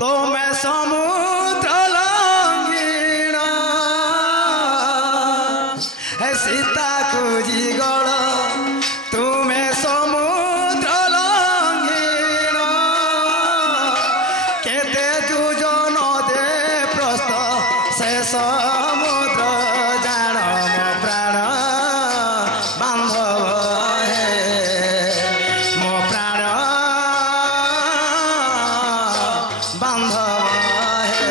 ତୁମେ ସମୁଦ୍ର ଲଙ୍ଗିଣ ସୀତା ଖୋଜି ଗଳ ତୁମେ ସମୁଦ୍ର ଲଙ୍ଗିଣ କେତେ ଯୋଜନ ଦେ ପ୍ରସ୍ତ ସେ ସମୁଦ୍ର ଜାଣ ମୋ ପ୍ରାଣ ବାନ୍ଧବ ହେ ମୋ ପ୍ରାଣ ବାନ୍ଧବ ହେ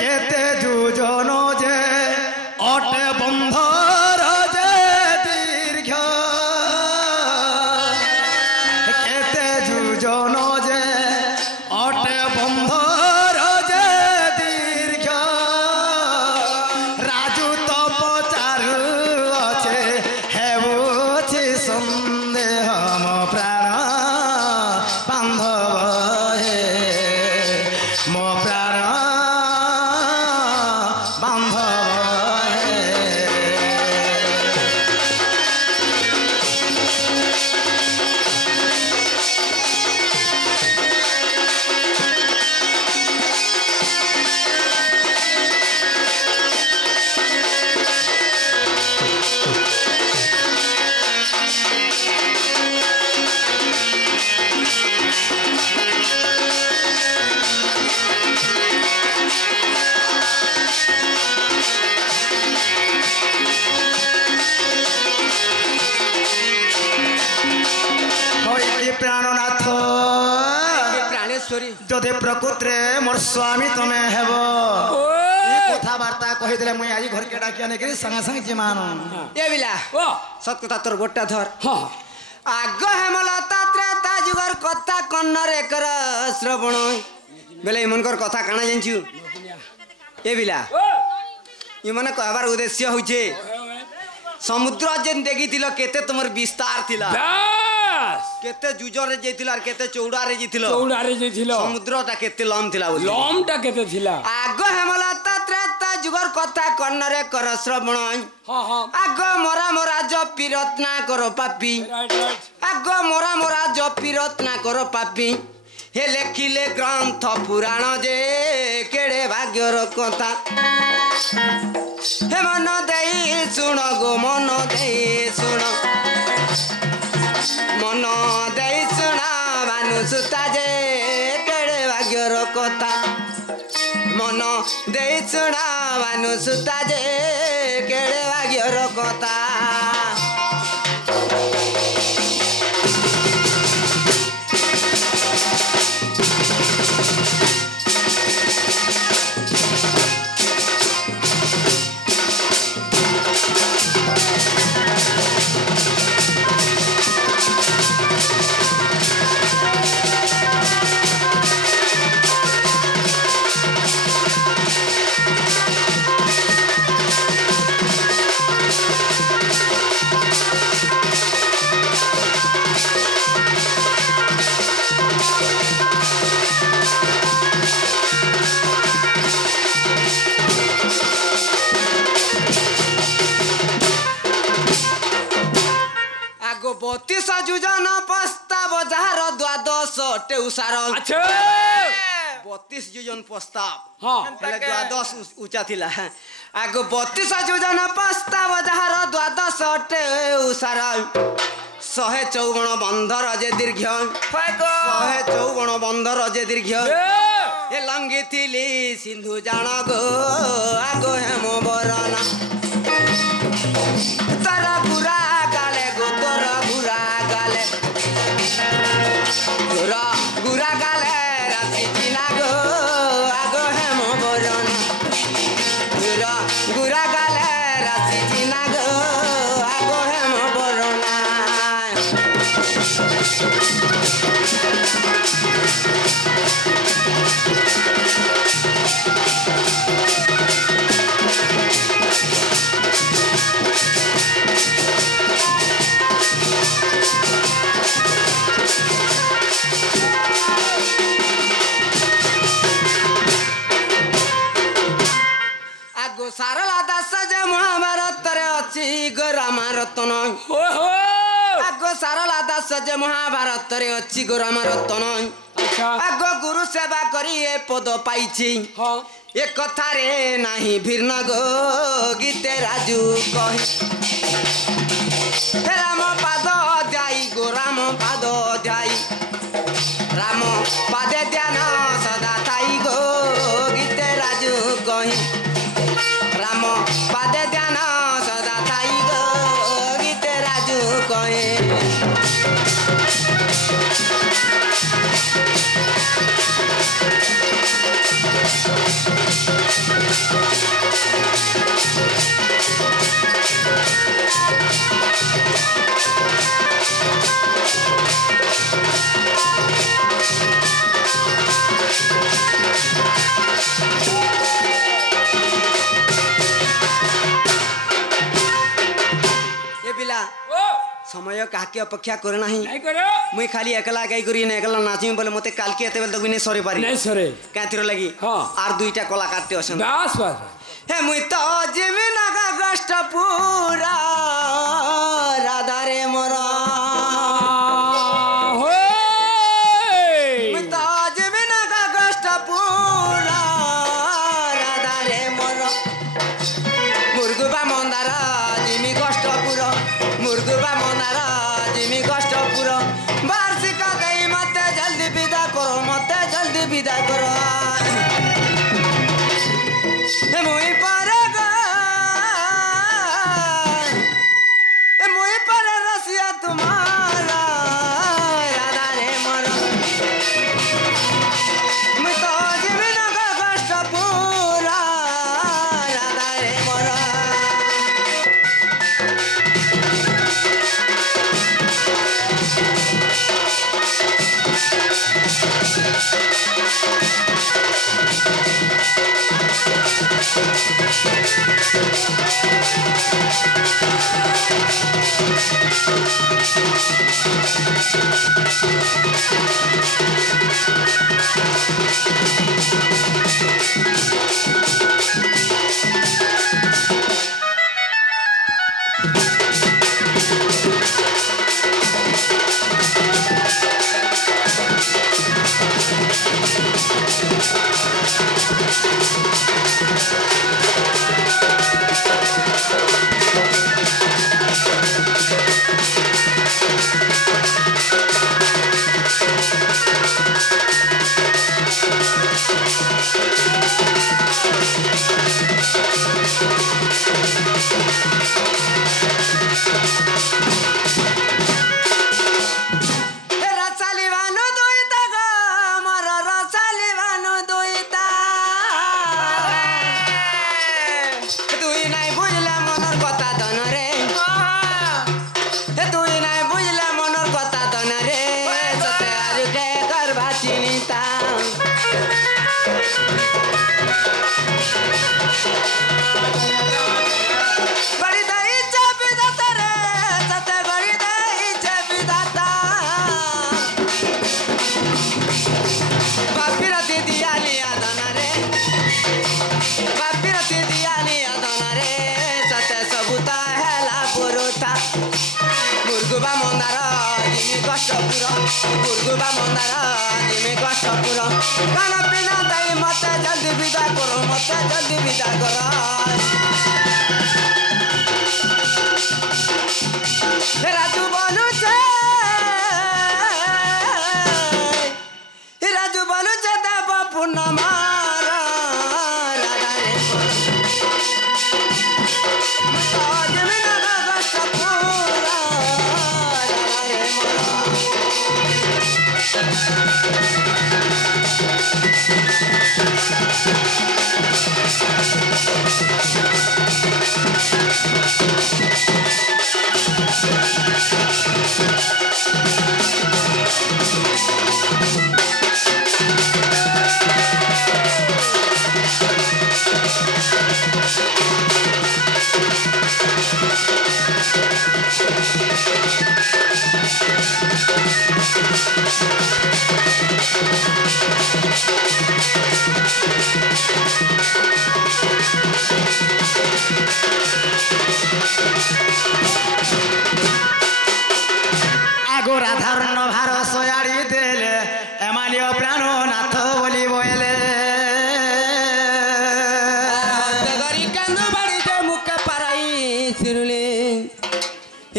কেতে যোজন যে অটে বন্ধর যে দীর্ঘ কেতে যোজন যে অটে বন্ধর যে দীর্ঘ রাজু তো পচারু আছে হেউছি সন্দেহ মো প্রাণ বান্ধব হে মো প্রাণ বান্ধব হে প্রাণনাথ প্রাণেশ্বরী যদি প্রকৃতিরে মোর স্বামী তুমি হেব কথাবার্তা কহিদেলে মুই আজ ঘরকে ডাকিয়া নেকি সঙ্গে সঙ্গে জিমান এ বিলা সত কথা তোর গোটা ধর আগ হেমলতা ত্রেতা যুগর কথা কন্নরে কর শ্রবণ বেলে এমনকর কথা কানা জানছু এ বিলা ইমানে কহবার উদ্দেশ্য হইছে সমুদ্র যেন দেখিছিল কেতে তোমার বিস্তার থিলা কেতে যুজরে যাইছিল আর কেতে চৌড়ারে যাইছিল সমুদ্রটা কেতে লম থিলা লমটা কেতে থিলা আগ হেমলতা ত্রেতা যুগর কথা কর্ণরে কর শ্রবণ আগ মরা মরা জপি রত্না কর পাপি আগ মরা মরা জপি রত্না কর পাপি হে লেখিলে গ্রন্থ পুরাণ যে কেড়ে ভাগ্যর কথা হে মন দেই শুণ গো মন দেই শুণ মন দেই শুনা মানু সুতা যে কেড়ে ভাগ্যর কথা মন দেই শুনা মানু সুতা যে কেড়ে ভাগ্যর কথা বত্রিশ যোজন প্রস্তাব যাহার দ্বাদশ টেউসার 32 যোজন প্রস্তাব দ্বাদশ উঁচা থিলা আগ 32 যোজন প্রস্তাব যাহার দ্বাদশ টেউসার 154 বন্ধর যে দীর্ঘ 154 বন্ধর যে দীর্ঘ এ লঙ্ঘিথিলি সিন্ধু জাণ গো আগ হেম বরনা তারা গুরা গালে গো তোরা গুরা গালে গুরা গালে রাতি চিনা গো আগ হেম বরণ গুরা গালে রাতি চিনা গো আগ হেম বরণ सारला दास जे महाभारत रे अछि गो राम रतन अच्छा आगो गुरु सेवा करी ए पद पाइछि हां ए कथा रे नाही भिन्न गो गीते राजू कहि राम पाद जाई गो राम पाद जाई राम पादे ध्यान सदा थाई गो गीते राजू कहि राम पादे ध्यान सदा थाई गो गीते राजू कहि समय काके अपेक्षा करे नाही नहीं करो मुई खाली एकला गाई करी ने एकला नाचिम बोले मते काल के एतेबेल तक ने सरे पारी नहीं सरे कातिर लागि हां आर दुईटा कलाकार ते असन बस बस हे मुई तो जिमी नागा कष्ट पूरा राधा रे मोरा मुई तो जिमी नागा कष्ट पूरा राधा रे मोरा मुर्गुबा मंदारा जिमी कष्ट पूरा मुर्गुबा मंदारा जिमी कष्ट पूरा वार्षिक गई मते जल्दी विदा करो मते जल्दी विदा करो मुई पारे मुई पारे रसिया तुम्हारा राधा रे मोरा मुई तो जीवन का कष्ट पूरा राधा रे मोरा मुर्गुबा मंदारा जिमी कष्ट पूरा मुर्गुबा मंदारा जिमी कष्ट पूरा खाना पीना दई मते जल्दी विदा करो मते जल्दी विदा करो राजू बोलू छे देव पूर्णमा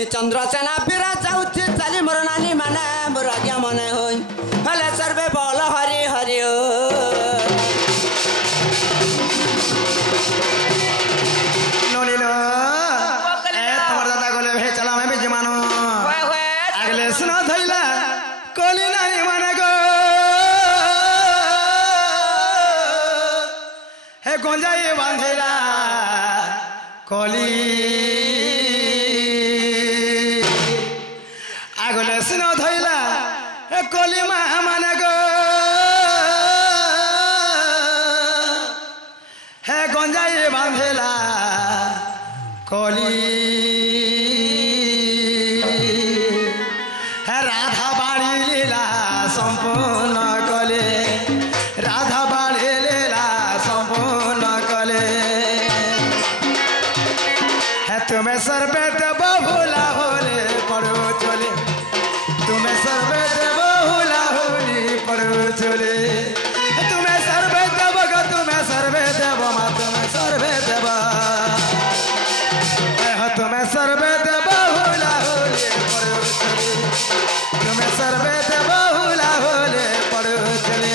ये चंद्रसेना बिरा जाउथि चाली मोर नानी माने मोर आज्ञा मने होई हले सर्वे बोल हरि हरि ओ नोलिलो तुम्हार दादा गले भे चला मैं भी जमानो अगले सुनो धइला कोली नहीं माने गो हे गोंजाई बांधेला कोली अगले सुनो धइला हे कोली मा माने गो हे गोंजाई बांधेला कोली हे राधा बाड़ी लीला संपूर्ण कले राधा बाड़ी लीला संपूर्ण कले हे तुम्हें सर्वेत बहुला होले पड़ो चले तुम्हें सर्वेत बहुला होली पड़ो चले तुम्हें सर्वेत बग तुम्हें सर्वेत बमा तुम्हें सर्वेत बा तुम्हें सर्वेत बहुला होले पड़ो चले तुम्हें सर्वेत बहुला होले पड़ो चले